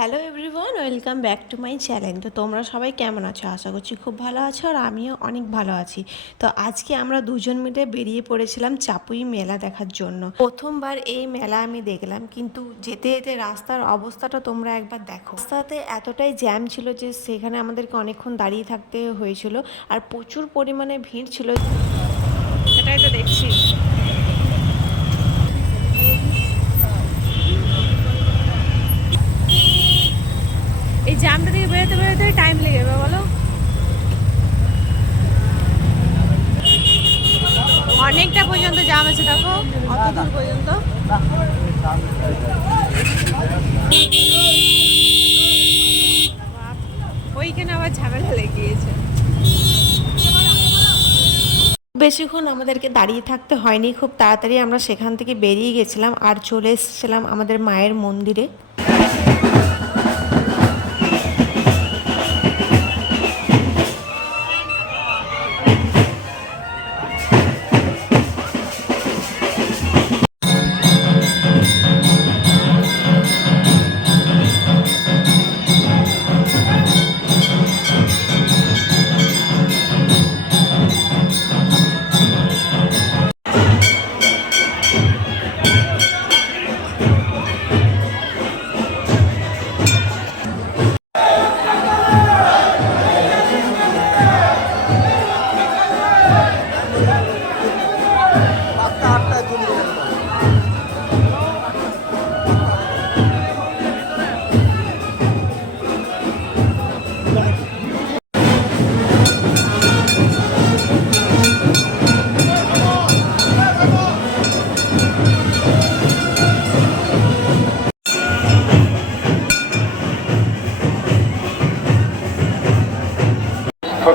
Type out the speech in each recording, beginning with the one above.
Hello everyone, welcome back to my channel. তো তোমরা সবাই কেমন আছো? আশা করছি খুব ভালো আছো আর আমিও অনেক ভালো আছি। তো আজকে আমরা দুজন মিলে বেরিয়ে পড়েছিলাম চাপুই মেলা দেখার জন্য। প্রথমবার এই মেলা আমি দেখলাম, কিন্তু যেতে যেতে রাস্তার অবস্থাটা তোমরা একবার দেখো। রাস্তাতে এতটাই জ্যাম ছিল যে সেখানে আমাদেরকে অনেকক্ষণ দাঁড়িয়ে থাকতে হয়েছিল আর প্রচুর পরিমাণে ভিড় ছিল। সেটাই তো দেখছি। জ্যামটা থেকে বেরোতে বেরোতে টাইম লেগে যাবে, বলো? অনেকটা পর্যন্ত জ্যাম আছে, দেখো। অত দূর পর্যন্ত। ওইখানে আবার ঝামেলা লেগে গিয়েছে বেশিক্ষণ আমাদেরকে দাঁড়িয়ে থাকতে হয়নি, খুব তাড়াতাড়ি আমরা সেখান থেকে বেরিয়ে গেছিলাম আর চলে এসেছিলাম আমাদের মায়ের মন্দিরে।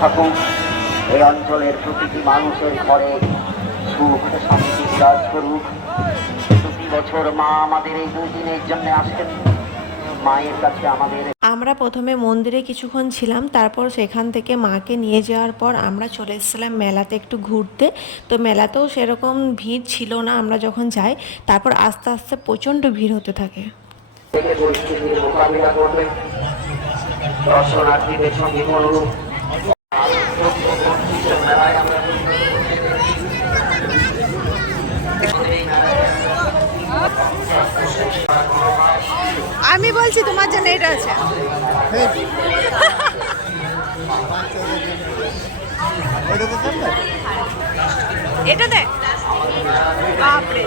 থাকুক এই অঞ্চলের প্রতিটি মানুষের ঘরে সুখ শান্তি বিরাজ করুক। প্রতি বছর মা আমাদের এই দুই দিনের জন্য আসেন। মায়ের কাছে আমাদের আমরা প্রথমে মন্দিরে কিছুক্ষণ ছিলাম তারপর সেখান থেকে মাকে নিয়ে যাওয়ার পর আমরা চলে এসেছিলাম মেলাতে একটু ঘুরতে। তো মেলাতেও সেরকম ভিড় ছিল না আমরা যখন যাই তারপর আস্তে আস্তে প্রচণ্ড ভিড় হতে থাকে। দর্শনার্থীদের সঙ্গে অনুরূপ আমি বলছি তোমার জন্য এটা আছে। এটাতে বাপরে।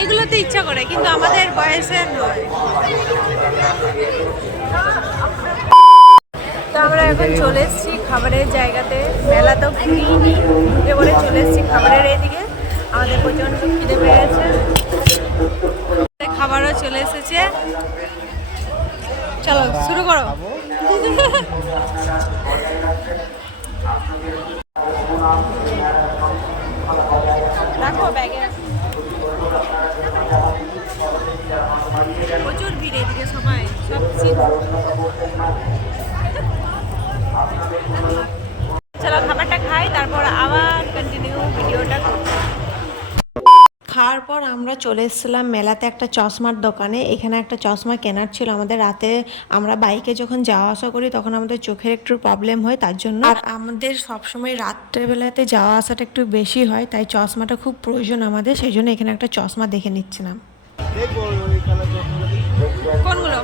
এইগুলোতে ইচ্ছা করে, কিন্তু আমাদের বয়সের নয় তো আমরা এখন চলে এসেছি খাবারের জায়গাতে। মেলা তো ঘুরিনি ঢুকে বলে চলে এসেছি খাবারের এদিকে। আমাদের প্রচণ্ড খিদে পেয়েছে। খাবারও চলে এসেছে। চলো, শুরু করো। খাওয়ার পর আমরা চলে এসেছিলাম মেলাতে একটা চশমার দোকানে। এখানে একটা চশমা কেনার ছিল। আমাদের রাতে আমরা বাইকে যখন যাওয়া আসা করি তখন আমাদের চোখের একটু প্রবলেম হয় তার জন্য আর আমাদের সবসময় রাত্রেবেলাতে যাওয়া আসাটা একটু বেশি হয় তাই চশমাটা খুব প্রয়োজন আমাদের সেই জন্য এখানে একটা চশমা দেখে নিচ্ছিলাম। কোনগুলো?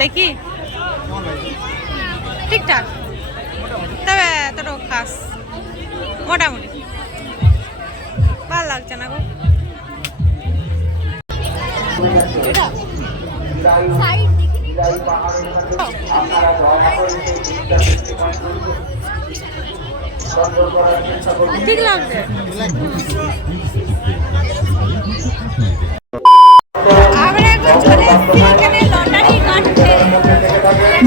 দেখি? ঠিকঠাক। তবে এতটাও খাস। মোটামুটি। ভালো লাগছে না গো। সাইড দেখে নিচ্ছি আপনারা দয়া করে সেই দিকটা দেখতে পান। ঠিক লাগছে আমরা এখন চলে এসেছি এখানে লটারি কাটতে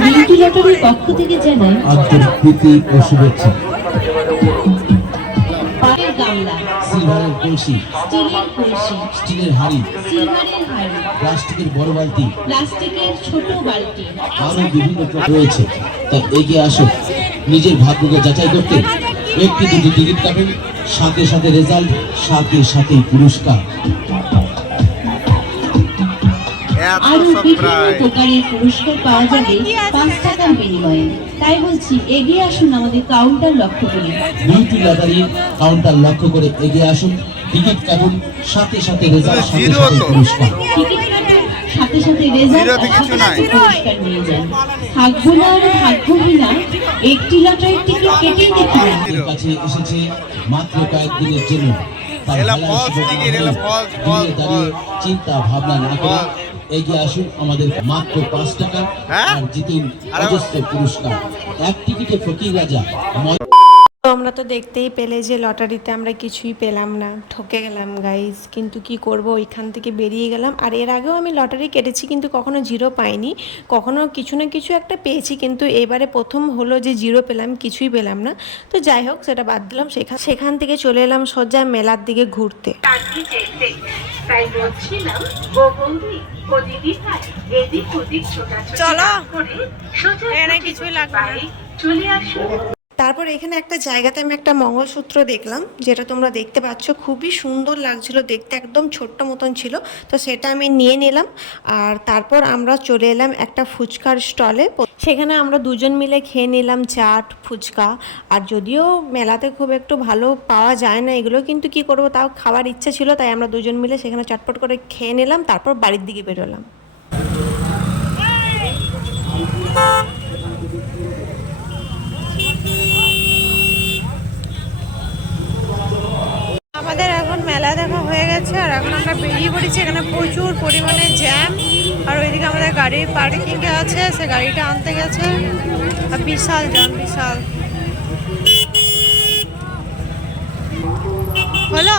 বিউটি লটারির পক্ষ থেকে জানাই আন্তরিক প্রীতি ও শুভেচ্ছা। পায়ের গামলা। সিলভারের কলসি। স্টিলের কলসি। স্টিলের হাড়ি। সিলভারের হাড়ি। প্লাস্টিকের বড় বালতি। প্লাস্টিকের ছোট বালতি। আরও বিভিন্ন রয়েছে। তাই এগিয়ে আসুন। নিজের ভাগ্যকে যাচাই করতে একটি দুটি টিকিট কাটুন। সাথে সাথে রেজাল্ট সাথে সাথে পুরস্কার। আরও বিভিন্ন প্রকারের পুরস্কার পাওয়া যাবে পাঁচ টাকার বিনিময়ে। তাই বলছি এগিয়ে আসুন আমাদের কাউন্টার লক্ষ্য করে। বিউটি লটারি কাউন্টার লক্ষ্য করে এগিয়ে আসুন। টিকিট কাটুন সাথে সাথে রেজাল্ট সাথে সাথে পুরস্কার। টিকিট কাটুন সাথে সাথে রেজাল্ট পুরস্কার নিয়ে যান। না আর থাকবোই একটি লটারির টিকিট কেটেই দেখি কাছে এসেছে মাত্র কয়েকদিনের জন্য. চিন্তা ভাবনা না করে এগিয়ে আসুন আমাদের মাত্র পাঁচ টাকা হ্যাঁ? আর জিতুন অজস্র পুরস্কার। এক টিকিটে ফকির রাজা তোমরা তো দেখতেই পেলে যে লটারিতে আমরা কিছুই পেলাম না। ঠকে গেলাম গাইজ কিন্তু কি করব? ওইখান থেকে বেরিয়ে গেলাম। আর এর আগেও আমি লটারি কেটেছি কিন্তু কখনো জিরো পাইনি। কখনো কিছু না কিছু একটা পেয়েছি কিন্তু এবারে প্রথম হলো যে জিরো পেলাম কিছুই পেলাম না। তো যাই হোক সেটা বাদ দিলাম। সেখান সেখান থেকে চলে এলাম সোজা মেলার দিকে ঘুরতে। তাই বলছিলাম ও বৌদি ও দিদি ভাই এদিক ওদিক ছোটাছুটি চলো। না করে সোজা কিছুই লাগবে চলে আসুন তারপর এখানে একটা জায়গাতে আমি একটা মঙ্গলসূত্র দেখলাম, যেটা তোমরা দেখতে পাচ্ছ, খুবই সুন্দর লাগছিল দেখতে, একদম ছোট্ট মতন ছিল। তো সেটা আমি নিয়ে নিলাম, আর তারপর আমরা চলে এলাম একটা ফুচকার স্টলে সেখানে আমরা দুজন মিলে খেয়ে নিলাম চাট, ফুচকা, আর যদিও মেলাতে খুব একটু ভালো পাওয়া যায় না এগুলো, কিন্তু কি করব, তাও খাওয়ার ইচ্ছা ছিল, তাই আমরা দুজন মিলে সেখানে চটপট করে খেয়ে নিলাম, তারপর বাড়ির দিকে বেরোলাম আমাদের এখন মেলা দেখা হয়ে গেছে আর এখন আমরা বেরিয়ে পড়েছি, এখানে প্রচুর পরিমাণে জ্যাম আর ওইদিকে আমাদের গাড়ি পার্কিং আছে, সে গাড়িটা আনতে গেছে। আর বিশাল জ্যাম বিশাল। হলো?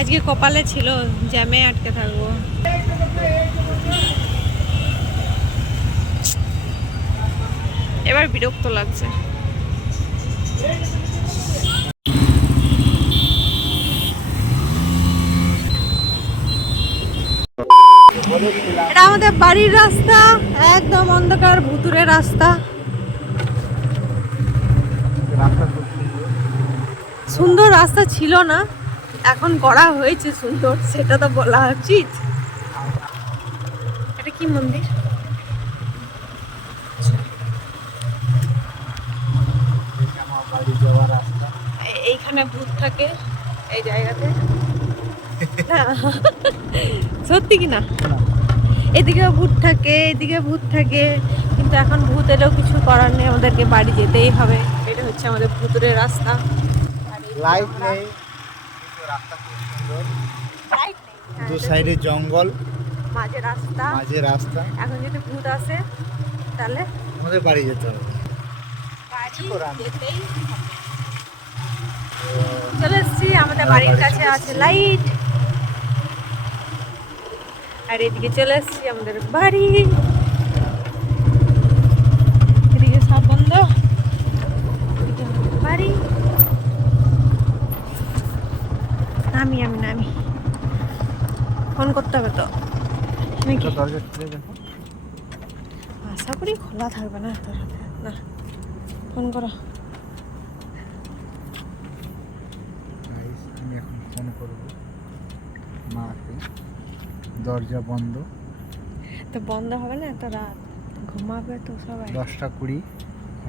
আজকে কপালে ছিল জ্যামে আটকে থাকব। এবার বিরক্ত লাগছে। এটা আমাদের বাড়ির রাস্তা, একদম অন্ধকার ভুতুরে রাস্তা। সুন্দর রাস্তা ছিল না, এখন করা হয়েছে সুন্দর, সেটা তো বলা উচিত। এটা কি মন্দির? এ- এইখানে ভূত থাকে এই জায়গাতে। সত্যি কি না? এদিকে ভূত থাকে এদিকে ভূত থাকে কিন্তু এখন ভূত এলেও কিছু করার নেই আমাদেরকে বাড়ি যেতেই হবে। এটা হচ্ছে আমাদের ভুতুরের রাস্তা। লাইট নেই। রাস্তা খুব সুন্দর। দু সাইডে জঙ্গল। মাঝে রাস্তা। মাঝে রাস্তা। এখন যদি ভূত আসে তাহলে আমাদের বাড়ি যেতে হবে বাড়ি করার নেই। যেতেই হবে। চলে এসছি আমাদের বাড়ির কাছে আছে লাইট। আর এদিকে চলে এসছি আমাদের বাড়ি। এদিকে সব বন্ধ। বাড়ি। নামি আমি নামি। ফোন করতে হবে তো। নাকি? আশা করি খোলা থাকবে না এত রাতে। না। ফোন করো। আমি এখন ফোন করব মাকে। দরজা বন্ধ। তো বন্ধ হবে না? এত রাত। ঘুমাবে তো সবাই। দশটা কুড়ি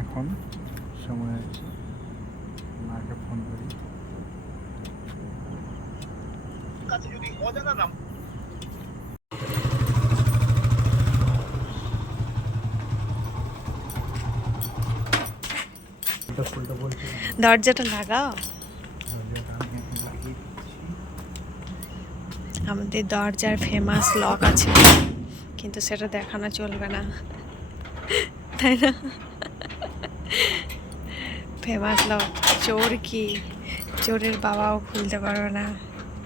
এখন সময় আছে। মাকে ফোন করি। এটা খুলতে বলছি দরজাটা দরজাটা দিচ্ছি। আমাদের দরজার ফেমাস লক আছে। কিন্তু সেটা দেখানো চলবে না। তাই না? ফেমাস লক চোর কি? চোরের বাবাও খুলতে পারবে না।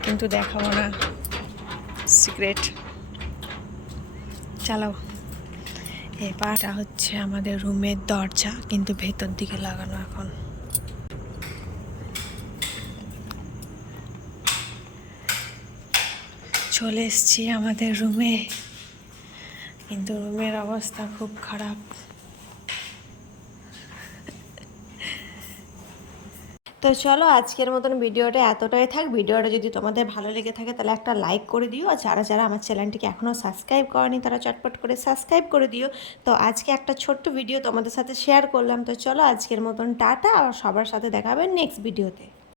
কিন্তু দেখাবো না। সিক্রেট চালাও। এবারটা হচ্ছে আমাদের রুমের দরজা, কিন্তু ভেতর দিকে লাগানো এখন। চলে এসছি আমাদের রুমে। কিন্তু রুমের অবস্থা খুব খারাপ। তো চলো আজকের মতন ভিডিওটা এতটাই থাক। ভিডিওটা যদি তোমাদের ভালো লেগে থাকে তাহলে একটা লাইক করে দিও। আর যারা যারা আমার চ্যানেলটিকে এখনও সাবস্ক্রাইব করেনি তারা চটপট করে সাবস্ক্রাইব করে দিও। তো আজকে একটা ছোট্ট ভিডিও তোমাদের সাথে শেয়ার করলাম। তো চলো আজকের মতন টাটা। আর সবার সাথে দেখাবেন নেক্সট ভিডিওতে